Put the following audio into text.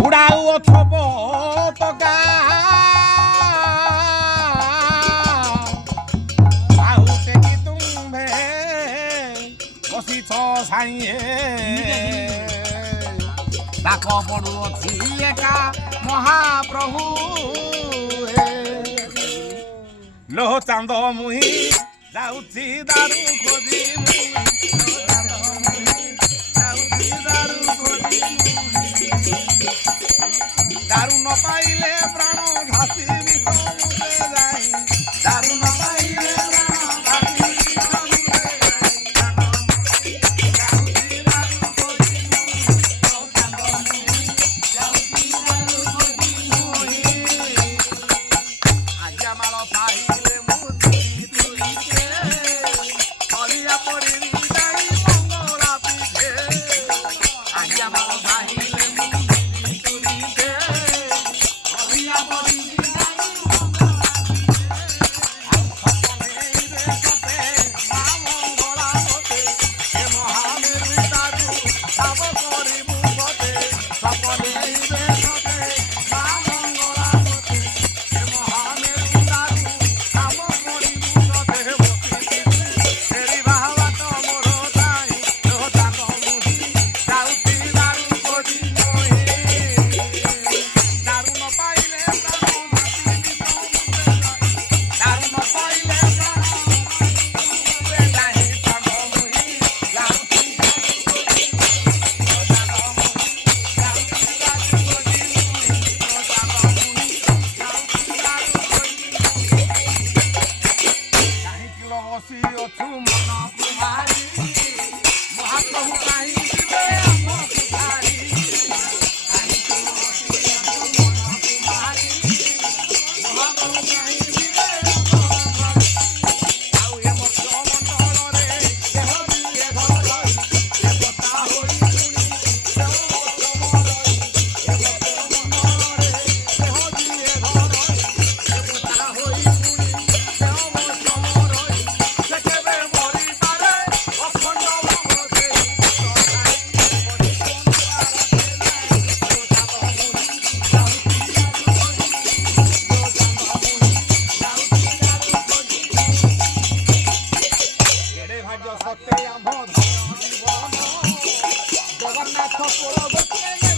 ଉଡ଼ାଉ ପତକା ଆଉ ଟେକି ତୁମ୍ଭେ ବସିଛ ସାଇଏ ଡାକ ପଡୁଅଛି ଏକା ମହାପ୍ରଭୁ ଲୋହ ଚାନ୍ଦ ମୁହିଁ ଯାଉଛି ଦାରୁ ଖୋଜି दारू न पाइले प्राण घासी विषमुद्रे जाई दारू न पाइले प्राण घासी विषमुद्रे आज्ञा माल पाइले मुझी तुइके कलिया परी जाई मंगला पीठे आज्ञा माल पाइले জগন্নাথ